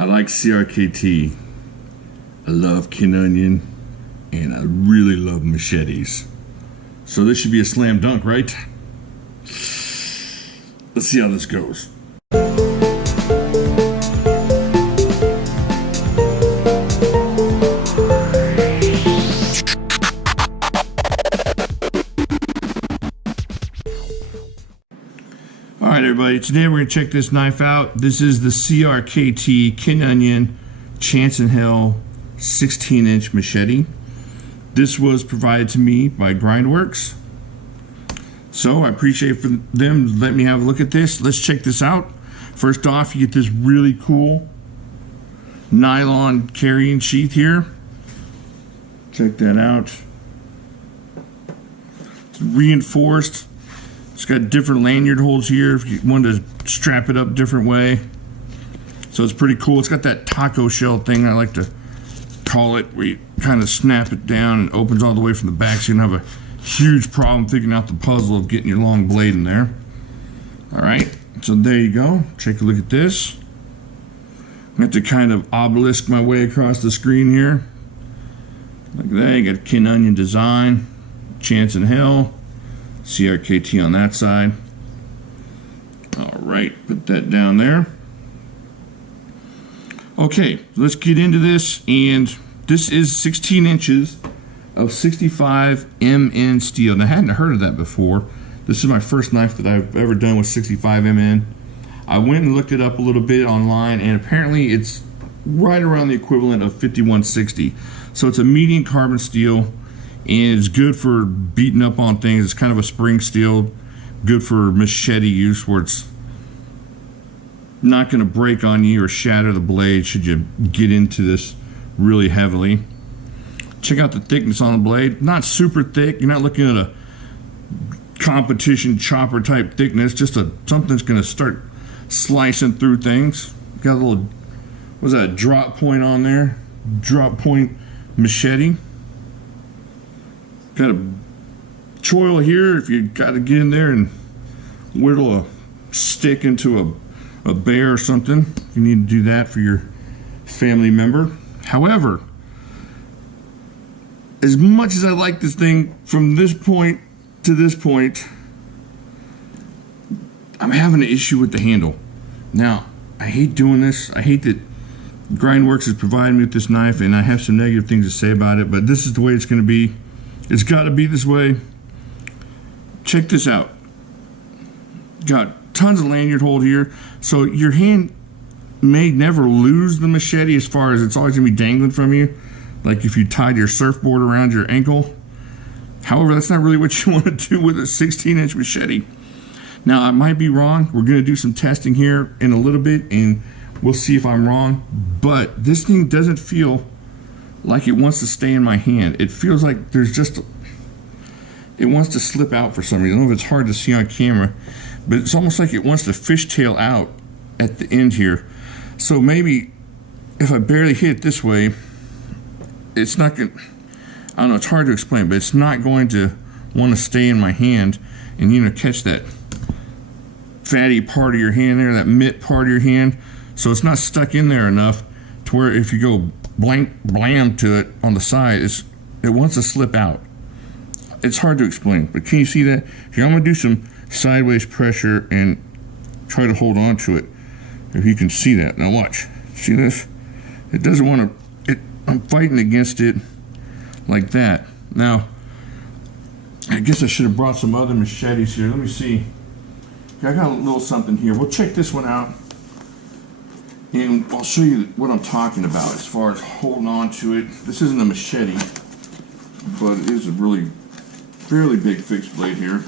I like CRKT. I love kin onion, and I really love machetes. So this should be a slam dunk, right? Let's see how this goes. Alright everybody, today we're going to check this knife out. This is the CRKT kin onion Chanceinhell 16-inch machete. This was provided to me by Grindworx. So I appreciate for them letting me have a look at this. Let's check this out. First off, you get this really cool nylon carrying sheath here. Check that out. It's reinforced. It's got different lanyard holes here if you want to strap it up a different way. So it's pretty cool. It's got that taco shell thing I like to call it, where you kind of snap it down and it opens all the way from the back, so you don't have a huge problem figuring out the puzzle of getting your long blade in there. Alright, so there you go. Take a look at this. I have to kind of obelisk my way across the screen here. Like that. You got kin onion design, Chanceinhell, CRKT on that side. Alright, put that down there. Okay, let's get into this, and this is 16 inches of 65 MN steel. Now, I hadn't heard of that before. This is my first knife that I've ever done with 65 MN. I went and looked it up a little bit online, and apparently it's right around the equivalent of 5160. So it's a medium carbon steel, and it's good for beating up on things. It's kind of a spring steel, good for machete use, where it's not going to break on you or shatter the blade should you get into this really heavily. Check out the thickness on the blade. Not super thick. You're not looking at a competition chopper type thickness, just something that's going to start slicing through things. Got a little, what's that, drop point on there? Drop point machete. Got a choil here if you got to get in there and whittle a stick into a bear or something. You need to do that for your family member. However, as much as I like this thing, from this point to this point, I'm having an issue with the handle. Now, I hate doing this. I hate that Grindworx has provided me with this knife, and I have some negative things to say about it, but this is the way it's going to be. It's got to be this way. Check this out. Got tons of lanyard hold here, so your hand may never lose the machete, as far as it's always going to be dangling from you, like if you tied your surfboard around your ankle. However, that's not really what you want to do with a 16-inch machete. Now, I might be wrong. We're going to do some testing here in a little bit, and we'll see if I'm wrong, but this thing doesn't feel like it wants to stay in my hand. It feels like there's just, it wants to slip out for some reason. I don't know if it's hard to see on camera, but it's almost like it wants to fishtail out at the end here. So maybe if I barely hit it this way, it's not going to, I don't know, it's hard to explain, but it's not going to want to stay in my hand and, you know, catch that fatty part of your hand there, that mitt part of your hand. So it's not stuck in there enough to where if you go blam to it on the side, it wants to slip out. It's hard to explain, but can you see that? Here, I'm going to do some sideways pressure and try to hold on to it, if you can see that. Now watch. See this? It doesn't want to, I'm fighting against it like that. Now, I guess I should have brought some other machetes here. Let me see. I got a little something here. We'll check this one out, and I'll show you what I'm talking about as far as holding on to it. This isn't a machete, but it is a really fairly big fixed blade here.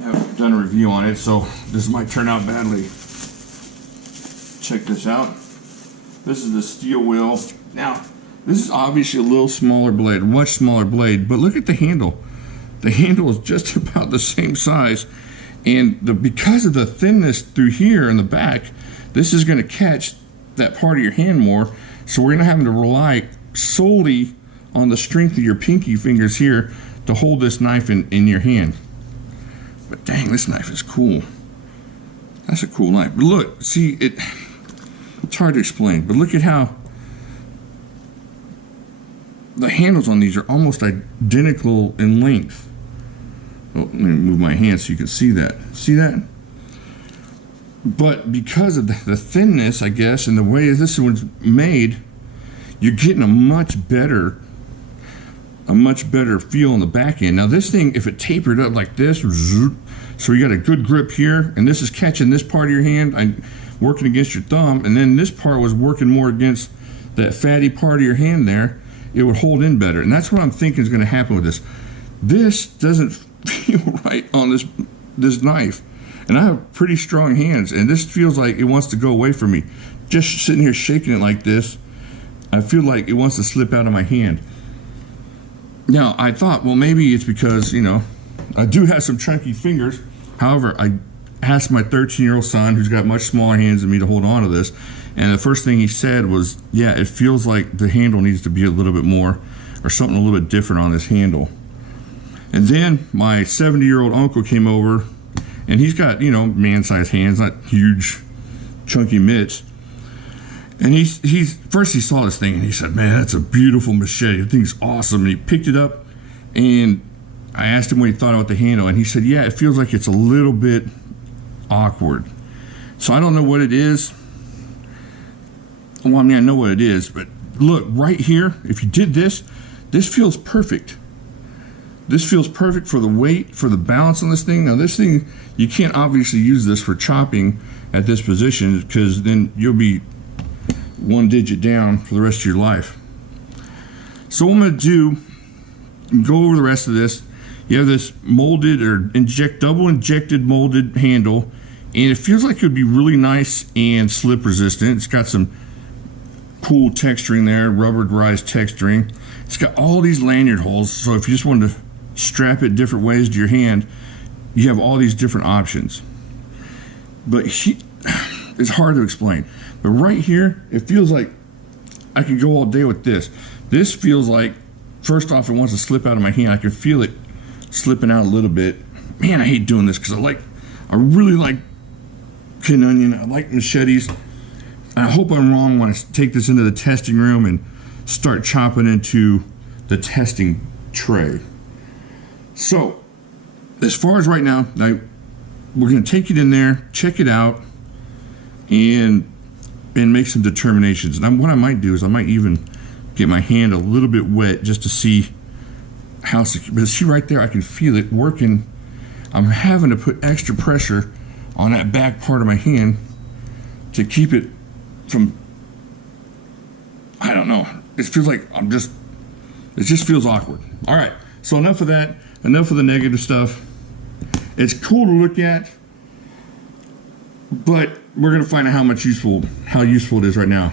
I haven't done a review on it, so this might turn out badly. Check this out. This is the steel wheel. Now, this is obviously a little smaller blade, a much smaller blade, but look at the handle. The handle is just about the same size, and because of the thinness through here in the back, this is going to catch that part of your hand more, so we're going to have to rely solely on the strength of your pinky fingers here to hold this knife in your hand. But dang, this knife is cool. That's a cool knife. But look, see, it's hard to explain, but look at how the handles on these are almost identical in length. Oh, let me move my hand so you can see that. See that? But because of the thinness, I guess, and the way this one's made, you're getting a much better feel on the back end. Now this thing, if it tapered up like this, so you got a good grip here, and this is catching this part of your hand, working against your thumb, and then this part was working more against that fatty part of your hand there, it would hold in better. And that's what I'm thinking is going to happen with this. This doesn't feel right on this knife. And I have pretty strong hands, and this feels like it wants to go away from me. Just sitting here shaking it like this, I feel like it wants to slip out of my hand. Now, I thought, well, maybe it's because, you know, I do have some chunky fingers. However, I asked my 13-year-old son, who's got much smaller hands than me, to hold on to this. And the first thing he said was, yeah, it feels like the handle needs to be a little bit more, or something a little bit different on this handle. And then my 70-year-old uncle came over, and he's got, you know, man-sized hands, not huge, chunky mitts. And first he saw this thing and he said, man, that's a beautiful machete. The thing's awesome. And he picked it up, and I asked him what he thought about the handle, and he said, yeah, it feels like it's a little bit awkward. So I don't know what it is. Well, I mean, I know what it is, but look, right here, if you did this feels perfect. This feels perfect for the weight, for the balance on this thing. Now this thing, you can't obviously use this for chopping at this position, because then you'll be one digit down for the rest of your life. So what I'm going to do, go over the rest of this. You have this molded or double injected molded handle, and it feels like it would be really nice and slip resistant. It's got some cool texturing there, rubberized texturing. It's got all these lanyard holes, so if you just wanted to strap it different ways to your hand, you have all these different options. But it's hard to explain. But right here, it feels like I could go all day with this. This feels like, first off, it wants to slip out of my hand. I can feel it slipping out a little bit. Man, I hate doing this because I really like Kin Onion. I like machetes. I hope I'm wrong when I take this into the testing room and start chopping into the testing tray. So, as far as right now, we're going to take it in there, check it out, and make some determinations. And what I might do is I might even get my hand a little bit wet just to see how secure. But see right there, I can feel it working. I'm having to put extra pressure on that back part of my hand to keep it from, I don't know. It feels like it just feels awkward. All right, so enough of that. Enough of the negative stuff. It's cool to look at, but we're gonna find out how useful it is right now.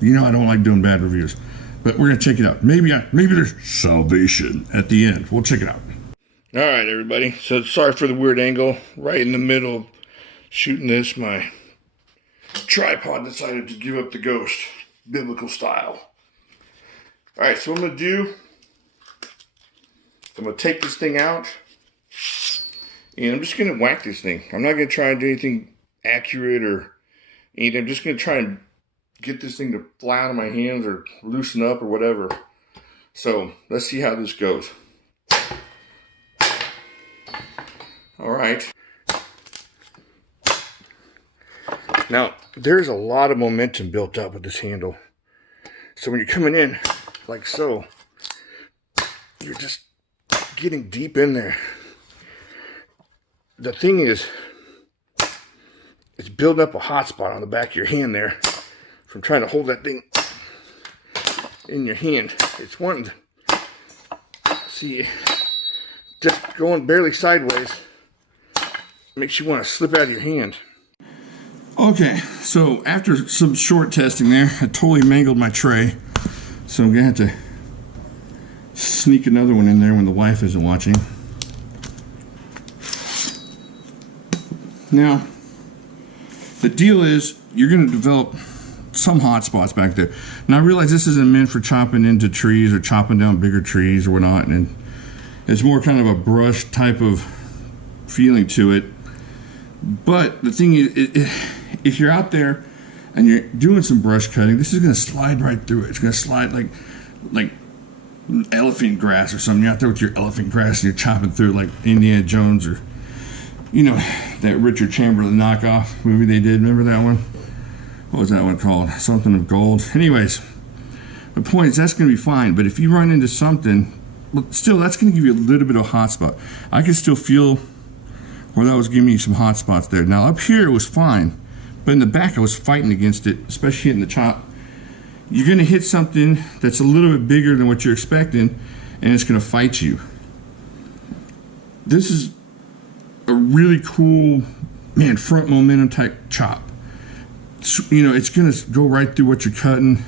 You know I don't like doing bad reviews, but we're gonna check it out. Maybe there's salvation at the end. We'll check it out. All right, everybody. So sorry for the weird angle. Right in the middle of shooting this, my tripod decided to give up the ghost, biblical style. All right, so what I'm gonna do, I'm going to take this thing out, and I'm just going to whack this thing. I'm not going to try and do anything accurate or anything. I'm just going to try and get this thing to fly out of my hands or loosen up or whatever. So let's see how this goes. All right. Now, there's a lot of momentum built up with this handle. So when you're coming in like so, you're just getting deep in there. The thing is, it's building up a hot spot on the back of your hand there from trying to hold that thing in your hand. It's wanting to, see, just going barely sideways makes you want to slip out of your hand. Okay, so after some short testing there, I totally mangled my tray, so I'm gonna have to sneak another one in there when the wife isn't watching. Now, the deal is you're going to develop some hot spots back there. Now I realize this isn't meant for chopping into trees or chopping down bigger trees or whatnot, and it's more kind of a brush type of feeling to it. But the thing is, if you're out there and you're doing some brush cutting, this is going to slide right through it. It's going to slide like elephant grass or something. You're out there with your elephant grass and you're chopping through like Indiana Jones, or you know, that Richard Chamberlain knockoff movie they did. Remember that one? What was that one called? Something of gold. Anyways, the point is that's going to be fine. But if you run into something, well, still that's going to give you a little bit of a hot spot. I can still feel where that was giving me some hot spots there. Now up here it was fine, but in the back I was fighting against it, especially hitting the chop. You're going to hit something that's a little bit bigger than what you're expecting, and it's going to fight you. This is a really cool, man, front momentum type chop. You know, it's going to go right through what you're cutting.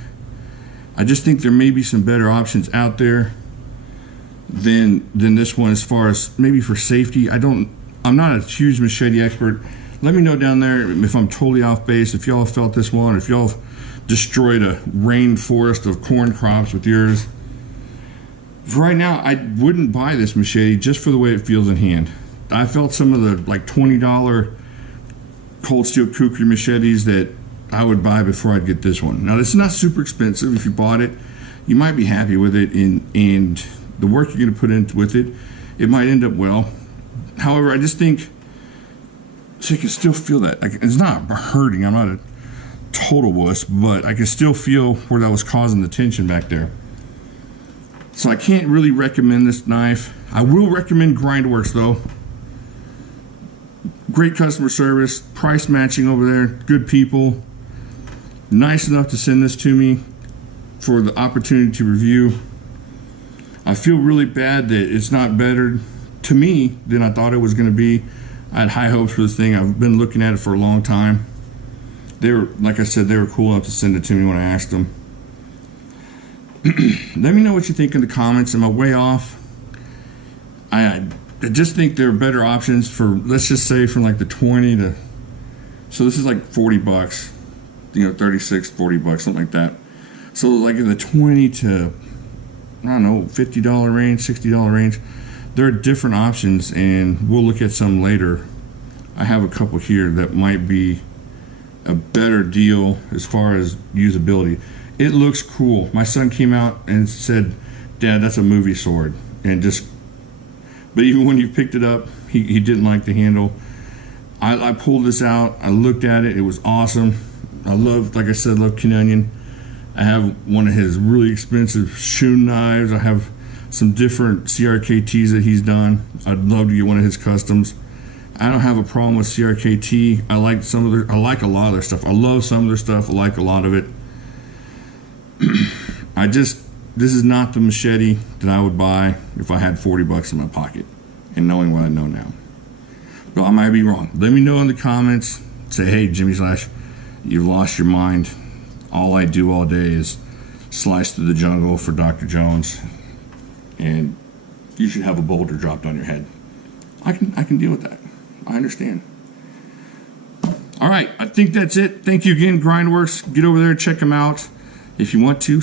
I just think there may be some better options out there than this one, as far as maybe for safety. I'm not a huge machete expert. Let me know down there if I'm totally off base, if y'all have felt this one, if y'all have destroyed a rainforest of corn crops with yours. For right now, I wouldn't buy this machete just for the way it feels in hand. I felt some of the like $20 cold steel kukri machetes that I would buy before I'd get this one. Now, this is not super expensive. If you bought it, you might be happy with it, and the work you're going to put into with it, it might end up well. However, I just think, so you can still feel that. Like, it's not hurting. I'm not a total wuss, but I can still feel where that was causing the tension back there. So I can't really recommend this knife. I will recommend Grindworx though. Great customer service, price matching over there, good people, nice enough to send this to me for the opportunity to review. I feel really bad that it's not better to me than I thought it was going to be. I had high hopes for this thing. I've been looking at it for a long time. They were, like I said, they were cool enough to send it to me when I asked them. Let me know what you think in the comments. Am I way off? I just think there are better options for, let's just say, from like the 20 to, so this is like 40 bucks, you know, 36, 40 bucks, something like that. So like in the 20 to, I don't know, $50 range, $60 range, there are different options, and we'll look at some later. I have a couple here that might be a better deal as far as usability. It looks cool. My son came out and said, "Dad, that's a movie sword," and just, but even when you picked it up, he didn't like the handle. I pulled this out, I looked at it, it was awesome. I love, like I said, love Ken Onion. I have one of his really expensive shoe knives. I have some different CRKTs that he's done. I'd love to get one of his customs. I don't have a problem with CRKT. I like some of their, I like a lot of their stuff. I love some of their stuff. I like a lot of it. This is not the machete that I would buy if I had 40 bucks in my pocket, and knowing what I know now. But I might be wrong. Let me know in the comments. Say, hey, Jimislash, you've lost your mind. All I do all day is slice through the jungle for Dr. Jones, and you should have a boulder dropped on your head. I can deal with that. I understand. All right, I think that's it. Thank you again, Grindworx. Get over there, check them out. If you want to,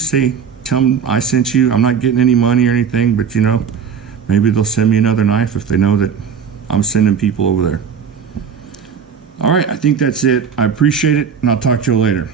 tell them I sent you. I'm not getting any money or anything, but you know, maybe they'll send me another knife if they know that I'm sending people over there. All right, I think that's it. I appreciate it, and I'll talk to you later.